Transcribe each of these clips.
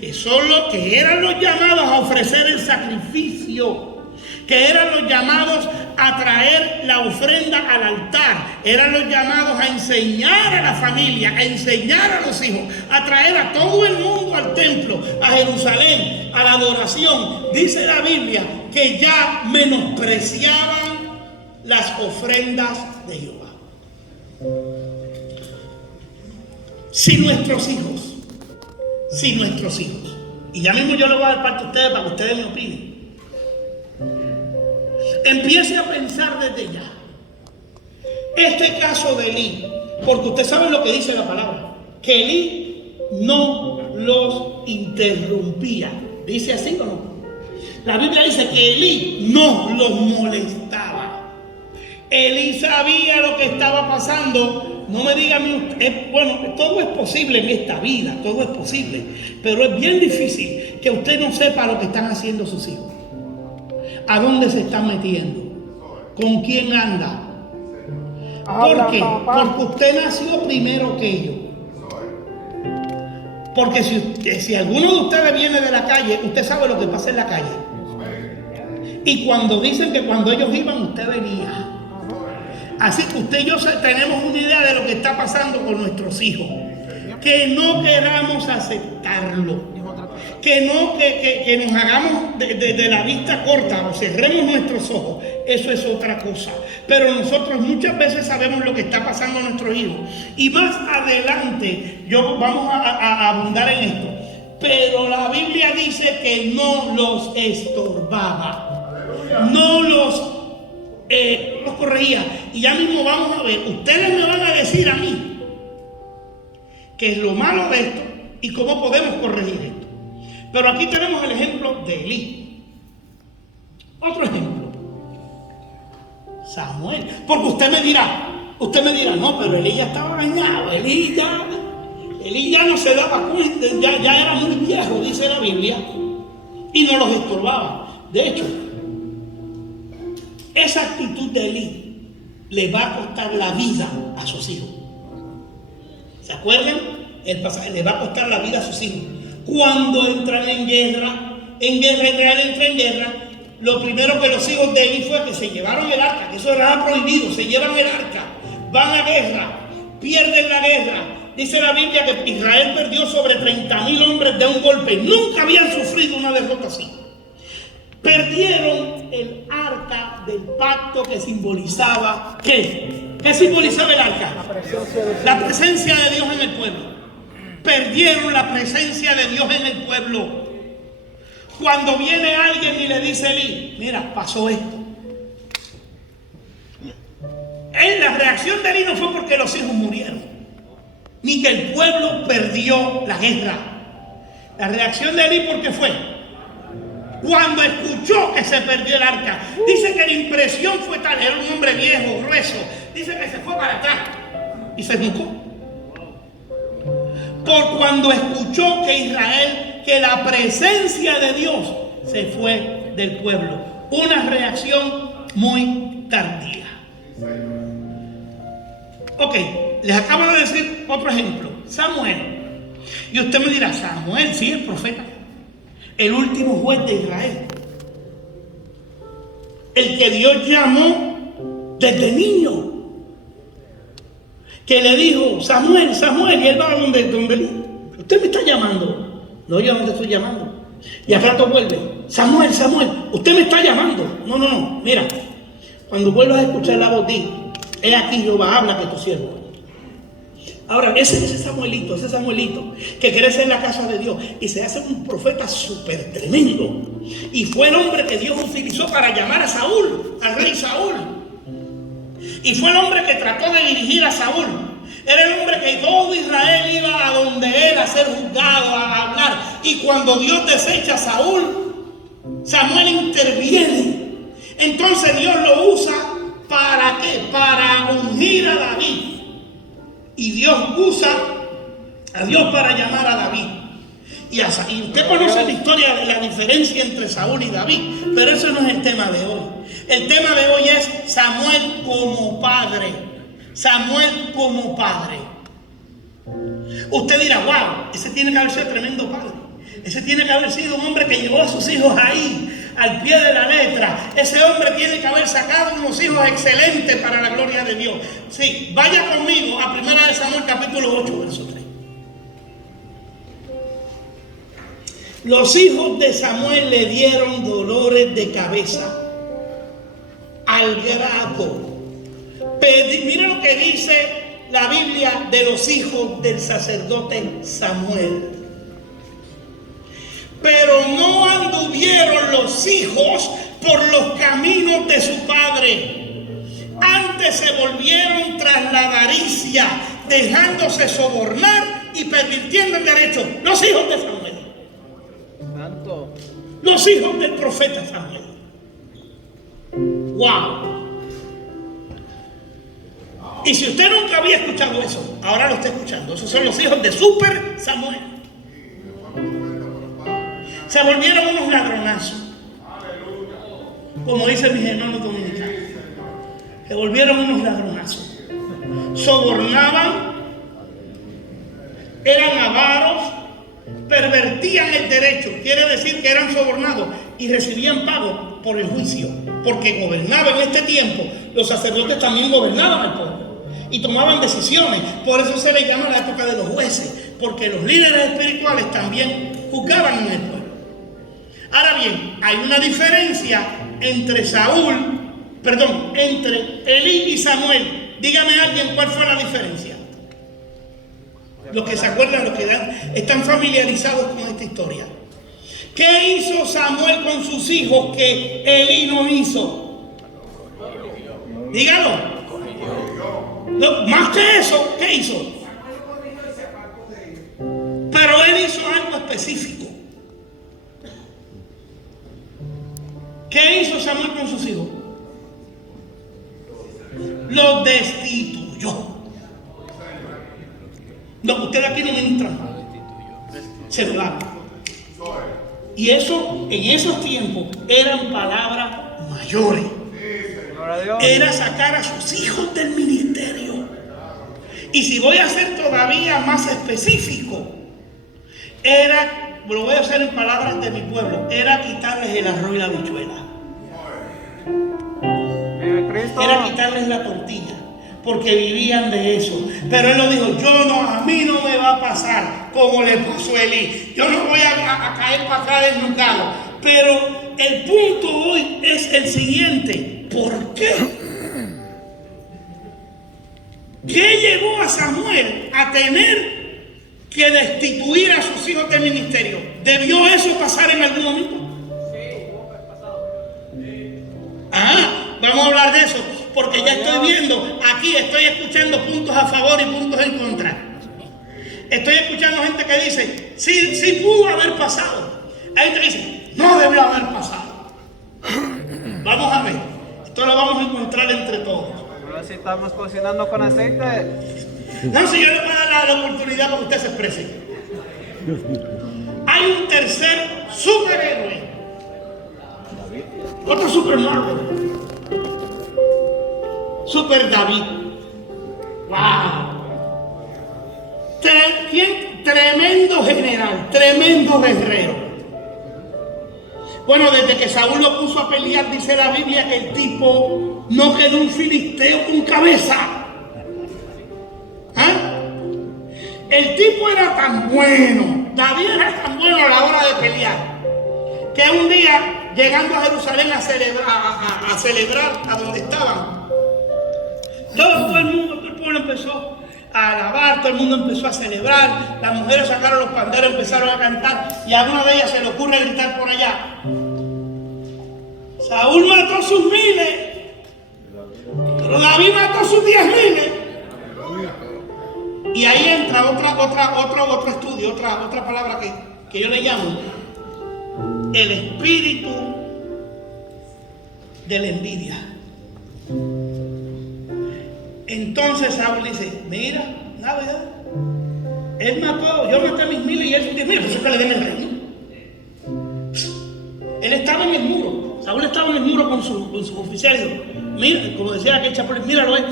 que eran los llamados a ofrecer el sacrificio, que eran los llamados a traer la ofrenda al altar, eran los llamados a enseñar a la familia, a enseñar a los hijos, a traer a todo el mundo al templo, a Jerusalén, a la adoración. Dice la Biblia que ya menospreciaban las ofrendas de Jehová. Si nuestros hijos, y ya mismo yo le voy a dar parte a ustedes para que ustedes me opinen, empiece a pensar desde ya este caso de Elí, porque usted sabe lo que dice la palabra, que Elí no los interrumpía. ¿Dice así o no? La Biblia dice que Elí no los molestaba. Elí sabía lo que estaba pasando. No me digan, bueno, todo es posible en esta vida, todo es posible, pero es bien difícil que usted no sepa lo que están haciendo sus hijos. ¿A dónde se están metiendo? ¿Con quién anda? ¿Por qué? Porque usted nació primero que ellos. Porque si alguno de ustedes viene de la calle, usted sabe lo que pasa en la calle. Y cuando dicen que cuando ellos iban, usted venía. Así que usted y yo tenemos una idea de lo que está pasando con nuestros hijos. Que no queramos aceptarlo. Que nos hagamos de la vista corta o cerremos nuestros ojos. Eso es otra cosa. Pero nosotros muchas veces sabemos lo que está pasando a nuestros hijos. Y más adelante vamos a abundar en esto. Pero la Biblia dice que no los estorbaba. No los corregía. Y ya mismo vamos a ver. Ustedes me van a decir a mí qué es lo malo de esto y cómo podemos corregir esto. Pero aquí tenemos el ejemplo de Elí. Otro ejemplo, Samuel. Porque usted me dirá, no, pero Elí ya estaba dañado. Elí ya no se daba cuenta, ya era muy viejo, dice la Biblia, y no los estorbaba. De hecho, esa actitud de Elí le va a costar la vida a sus hijos. ¿Se acuerdan? El pasaje, le va a costar la vida a sus hijos. Cuando entran en guerra, Israel entra en guerra, lo primero que los hijos de Elí fue que se llevaron el arca, que eso era prohibido, se llevan el arca, van a guerra, pierden la guerra. Dice la Biblia que Israel perdió sobre 30,000 hombres de un golpe, nunca habían sufrido una derrota así. Perdieron el arca del pacto que simbolizaba, ¿qué? ¿Qué simbolizaba el arca? La presencia de Dios en el pueblo. Perdieron la presencia de Dios en el pueblo. Cuando viene alguien y le dice a Elí, mira, pasó esto. La reacción de Elí no fue porque los hijos murieron, ni que el pueblo perdió la guerra. La reacción de Elí, ¿por qué fue? Cuando escuchó que se perdió el arca. Dice que la impresión fue tal, era un hombre viejo, grueso. Dice que se fue para atrás y se buscó. Por cuando escuchó que la presencia de Dios se fue del pueblo. Una reacción muy tardía. Ok, les acabo de decir otro ejemplo. Samuel. Y usted me dirá, Samuel, sí, el profeta. El último juez de Israel. El que Dios llamó desde niño. Que le dijo, Samuel, Samuel, y él va donde él. Usted me está llamando. No, yo no te estoy llamando. Y al rato vuelve, Samuel, Samuel, usted me está llamando. No, mira, cuando vuelvas a escuchar la voz, di, he aquí Jehová, habla que tu siervo. Ahora, ese Samuelito que crece en la casa de Dios y se hace un profeta súper tremendo. Y fue el hombre que Dios utilizó para llamar a Saúl, al rey Saúl. Y fue el hombre que trató de dirigir a Saúl. Era el hombre que todo Israel iba a donde él a ser juzgado, a hablar. Y cuando Dios desecha a Saúl, Samuel interviene. Entonces Dios lo usa ¿para qué? Para ungir a David. Y Dios usa a Dios para llamar a David. Y usted conoce la historia de la diferencia entre Saúl y David, pero eso no es el tema de hoy. El tema de hoy es Samuel como padre. Samuel como padre. Usted dirá, wow, ese tiene que haber sido tremendo padre. Ese tiene que haber sido un hombre que llevó a sus hijos ahí, al pie de la letra. Ese hombre tiene que haber sacado unos hijos excelentes para la gloria de Dios. Sí, vaya conmigo a 1 Samuel capítulo 8, verso 3. Los hijos de Samuel le dieron dolores de cabeza al grado. Mira lo que dice la Biblia de los hijos del sacerdote Samuel. Pero no anduvieron los hijos por los caminos de su padre. Antes se volvieron tras la avaricia, dejándose sobornar y pervirtiendo el derecho. Los hijos de Samuel. Santo. Los hijos del profeta Samuel. ¡Wow! Y si usted nunca había escuchado eso, ahora lo está escuchando. Esos son los hijos de Super Samuel. Se volvieron unos ladronazos, como dicen mis hermanos dominicanos. Se volvieron unos ladronazos. Sobornaban, eran avaros, pervertían el derecho. Quiere decir que eran sobornados y recibían pago por el juicio, porque gobernaban en este tiempo. Los sacerdotes también gobernaban al pueblo y tomaban decisiones. Por eso se le llama la época de los jueces, porque los líderes espirituales también juzgaban en el pueblo. Ahora bien, hay una diferencia entre entre Elí y Samuel. Dígame alguien cuál fue la diferencia. Los que se acuerdan, los que están familiarizados con esta historia. ¿Qué hizo Samuel con sus hijos que Elí no hizo? Dígalo. Más que eso, ¿qué hizo? Pero él hizo algo específico. ¿Qué hizo Samuel con sus hijos? Los destituyó. No, ustedes aquí no ministran. Se lo dan. Y eso, en esos tiempos, eran palabras mayores. Era sacar a sus hijos del ministerio. Y si voy a ser todavía más específico, lo voy a hacer en palabras de mi pueblo, era quitarles el arroz y la habichuela. Era quitarles la tortilla, porque vivían de eso. Pero él lo dijo, a mí no me va a pasar como le pasó a Elí. Yo no voy a caer para atrás desnucado. Pero el punto hoy es el siguiente. ¿Por qué? ¿Qué llevó a Samuel a tener que destituir a sus hijos del ministerio? ¿Debió eso pasar en algún momento? Vamos a hablar de eso, porque ya estoy viendo, aquí estoy escuchando puntos a favor y puntos en contra. Estoy escuchando gente que dice, sí pudo haber pasado. Hay gente que dice, no debió haber pasado. Vamos a ver, esto lo vamos a encontrar entre todos. Pero si estamos cocinando con aceite. No, si yo le voy a dar la oportunidad para que usted se exprese. Hay un tercer superhéroe. Otro Super Marvel. Super David. ¡Wow! Tremendo general, tremendo guerrero. Bueno, desde que Saúl lo puso a pelear, dice la Biblia que el tipo no quedó un filisteo con cabeza. El tipo era tan bueno, David era tan bueno a la hora de pelear, que un día, llegando a Jerusalén a celebrar a donde estaban, todo el pueblo empezó a alabar, todo el mundo empezó a celebrar, las mujeres sacaron los panderos, empezaron a cantar, y a una de ellas se le ocurre gritar por allá, Saúl mató sus miles, pero David mató sus 10,000. Y ahí entra otro estudio, otra palabra que yo le llamo el espíritu de la envidia. Entonces Saúl dice, mira, la verdad, yo maté a mis 1,000 y él sus 10,000, por eso que le den el reino. Él estaba en el muro, Saúl estaba en el muro con sus oficiales. Mira, como decía aquel chapulín, míralo ahí.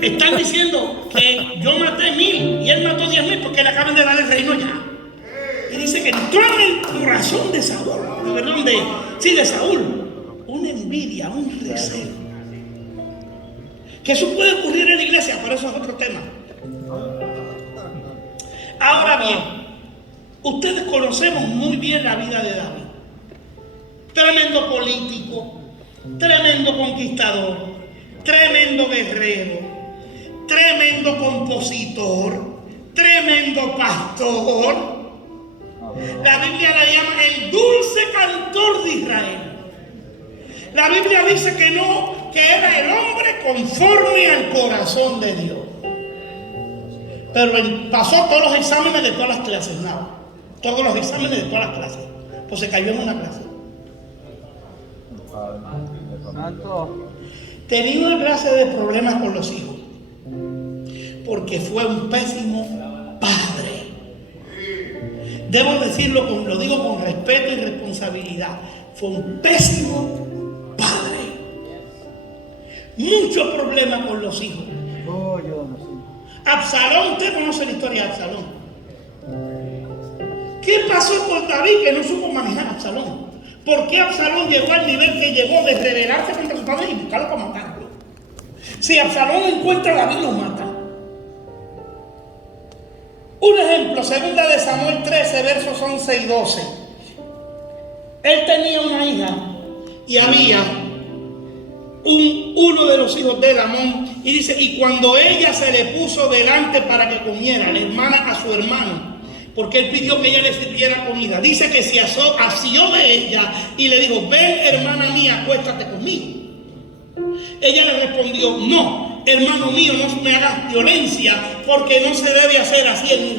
Están diciendo que yo maté 1000 y él mató 10.000 porque le acaban de dar el reino ya. Y dice que entró en el corazón de Saúl, de Saúl, una envidia, un recelo. Que eso puede ocurrir en la iglesia, pero eso es otro tema. Ahora bien, ustedes conocemos muy bien la vida de David. Tremendo político, tremendo conquistador, tremendo guerrero, tremendo compositor, tremendo pastor. La Biblia le llama el dulce cantor de Israel. La Biblia dice que era el hombre conforme al corazón de Dios. Pero él pasó todos los exámenes de todas las clases, no. Todos los exámenes de todas las clases. Pues se cayó en una clase. Tenía una clase de problemas con los hijos. Porque fue un pésimo padre. Debo decirlo, lo digo con respeto y responsabilidad. Fue un pésimo padre. Muchos problemas con los hijos. Absalón, usted conoce la historia de Absalón. ¿Qué pasó con David que no supo manejar a Absalón? ¿Por qué Absalón llegó al nivel que llegó de rebelarse contra su padre y buscarlo para matarlo? Si Absalón encuentra a David, lo mata. Un ejemplo, 2 de Samuel 13, versos 11 y 12. Él tenía una hija y había uno de los hijos de Amón, y dice, y cuando ella se le puso delante para que comiera, la hermana a su hermano, porque él pidió que ella le sirviera comida, dice que se asió de ella y le dijo, ven hermana mía, acuéstate conmigo. Ella le respondió, no, hermano mío, no me hagas violencia, porque no se debe hacer así en mi